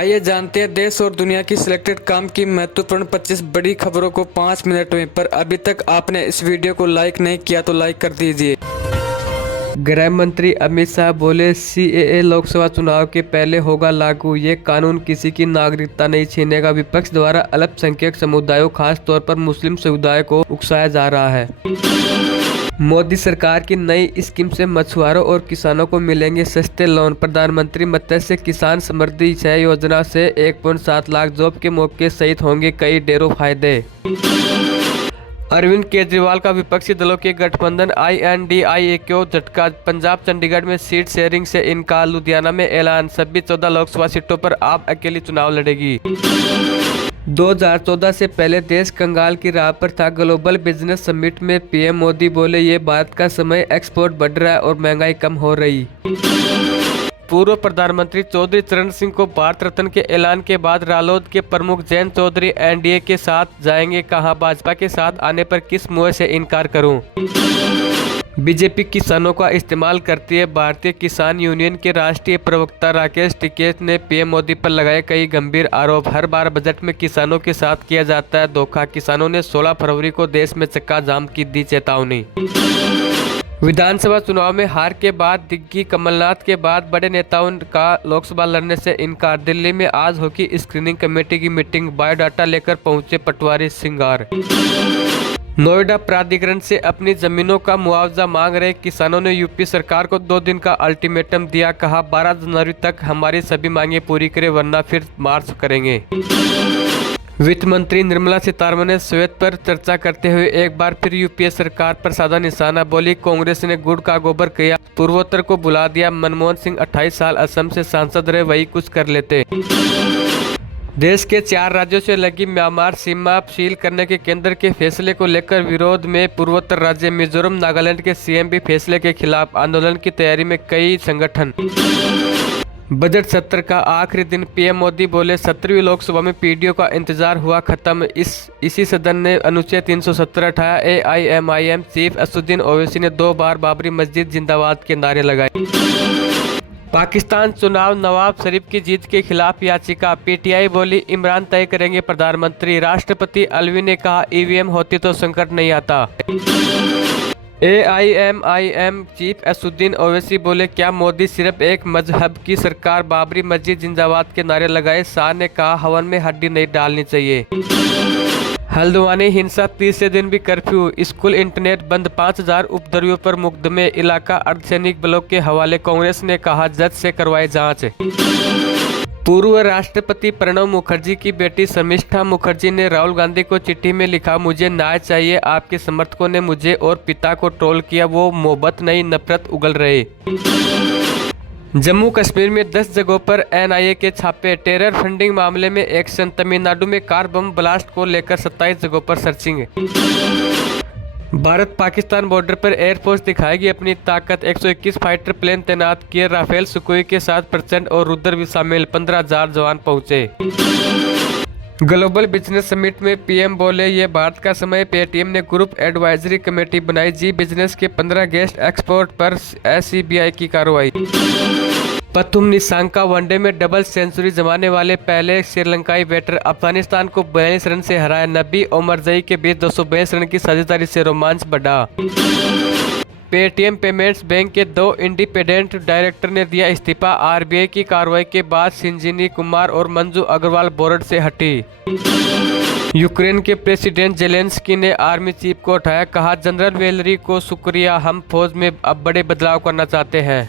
आइए जानते हैं देश और दुनिया की सिलेक्टेड काम की महत्वपूर्ण 25 बड़ी खबरों को 5 मिनट में। पर अभी तक आपने इस वीडियो को लाइक नहीं किया तो लाइक कर दीजिए। गृह मंत्री अमित शाह बोले, सीएए लोकसभा चुनाव के पहले होगा लागू। ये कानून किसी की नागरिकता नहीं छीनेगा। विपक्ष द्वारा अल्पसंख्यक समुदायों खास तौर पर मुस्लिम समुदाय को उकसाया जा रहा है। मोदी सरकार की नई स्कीम से मछुआरों और किसानों को मिलेंगे सस्ते लोन। प्रधानमंत्री मत्स्य किसान समृद्धि 6 योजना से 1.7 लाख जॉब के मौके सहित होंगे कई ढेरों फायदे। अरविंद केजरीवाल का विपक्षी दलों के गठबंधन INDIA को झटका। पंजाब चंडीगढ़ में सीट शेयरिंग से इनकार। लुधियाना में ऐलान, सभी 14 लोकसभा सीटों पर आप अकेली चुनाव लड़ेगी। 2014 से पहले देश कंगाल की राह पर था। ग्लोबल बिजनेस समिट में पीएम मोदी बोले, ये भारत का समय, एक्सपोर्ट बढ़ रहा है और महंगाई कम हो रही। पूर्व प्रधानमंत्री चौधरी चरण सिंह को भारत रत्न के ऐलान के बाद रालोद के प्रमुख जयंत चौधरी एनडीए के साथ जाएंगे कहां? भाजपा के साथ आने पर किस मुंह से इनकार करूं? बीजेपी किसानों का इस्तेमाल करती है। भारतीय किसान यूनियन के राष्ट्रीय प्रवक्ता राकेश टिकैत ने पीएम मोदी पर लगाए कई गंभीर आरोप। हर बार बजट में किसानों के साथ किया जाता है धोखा। किसानों ने 16 फरवरी को देश में चक्का जाम की दी चेतावनी। विधानसभा चुनाव में हार के बाद दिग्गी कमलनाथ के बाद बड़े नेताओं का लोकसभा लड़ने से इनकार। दिल्ली में आज होगी स्क्रीनिंग कमेटी की मीटिंग। बायोडाटा लेकर पहुंचे पटवारी सिंगार। नोएडा प्राधिकरण से अपनी जमीनों का मुआवजा मांग रहे किसानों ने यूपी सरकार को 2 दिन का अल्टीमेटम दिया। कहा, 12 जनवरी तक हमारी सभी मांगे पूरी करें वरना फिर मार्च करेंगे। वित्त मंत्री निर्मला सीतारमण ने श्वेत पर चर्चा करते हुए एक बार फिर यूपीए सरकार पर साधा निशाना। बोली, कांग्रेस ने गुड़ का गोबर किया, पूर्वोत्तर को बुला दिया। मनमोहन सिंह 28 साल असम से सांसद रहे, वही कुछ कर लेते। देश के 4 राज्यों से लगी म्यांमार सीमा सील करने के केंद्र के फैसले को लेकर विरोध में पूर्वोत्तर राज्य मिजोरम नागालैंड के सीएम भी फैसले के खिलाफ। आंदोलन की तैयारी में कई संगठन। बजट सत्र का आखिरी दिन पीएम मोदी बोले, 17वीं लोकसभा में पीडीओ का इंतजार हुआ खत्म। इसी सदन ने अनुच्छेद 370 हटाया। AIMIM चीफ असदुद्दीन ओवैसी ने 2 बार बाबरी मस्जिद जिंदाबाद के नारे लगाए। पाकिस्तान चुनाव, नवाज शरीफ की जीत के खिलाफ याचिका। पीटीआई बोली, इमरान तय करेंगे प्रधानमंत्री। राष्ट्रपति अलवी ने कहा, ईवीएम होती तो संकट नहीं आता। AIMIM चीफ असदुद्दीन ओवैसी बोले, क्या मोदी सिर्फ एक मजहब की सरकार? बाबरी मस्जिद जिंदाबाद के नारे लगाए। शाह ने कहा, हवन में हड्डी नहीं डालनी चाहिए। हल्द्वानी हिंसा, तीसरे दिन भी कर्फ्यू, स्कूल इंटरनेट बंद। 5000 उपद्रवियों पर मुकदमे, इलाका अर्धसैनिक बलों के हवाले। कांग्रेस ने कहा, जज से करवाए जांच। पूर्व राष्ट्रपति प्रणब मुखर्जी की बेटी शर्मिष्ठा मुखर्जी ने राहुल गांधी को चिट्ठी में लिखा, मुझे न्याय चाहिए। आपके समर्थकों ने मुझे और पिता को ट्रोल किया, वो मोहब्बत नहीं नफरत उगल रहे। जम्मू कश्मीर में 10 जगहों पर NIA के छापे। टेरर फंडिंग मामले में एक्शन। तमिलनाडु में कार बम ब्लास्ट को लेकर 27 जगहों पर सर्चिंग। भारत पाकिस्तान बॉर्डर पर एयरफोर्स दिखाएगी अपनी ताकत। 121 फाइटर प्लेन तैनात किए। राफेल सुखोई के साथ प्रचंड और रुद्र भी शामिल। 15,000 जवान पहुंचे। ग्लोबल बिजनेस समिट में पीएम बोले, ये भारत का समय। पेटीएम ने ग्रुप एडवाइजरी कमेटी बनाई। जी बिजनेस के 15 गेस्ट एक्सपोर्ट पर SCBI की कार्रवाई। पथुम निशांका वनडे में डबल सेंचुरी जमाने वाले पहले श्रीलंकाई बैटर। अफगानिस्तान को 42 रन से हराया। नबी ओमरजई के बीच 222 रन की साझेदारी से रोमांच बढ़ा। पेटीएम पेमेंट्स बैंक के 2 इंडिपेंडेंट डायरेक्टर ने दिया इस्तीफा। RBI की कार्रवाई के बाद संजीनी कुमार और मंजू अग्रवाल बोर्ड से हटी। यूक्रेन के प्रेसिडेंट जेलेंस्की ने आर्मी चीफ को उठाया। कहा, जनरल वेलरी को शुक्रिया, हम फौज में अब बड़े बदलाव करना चाहते हैं।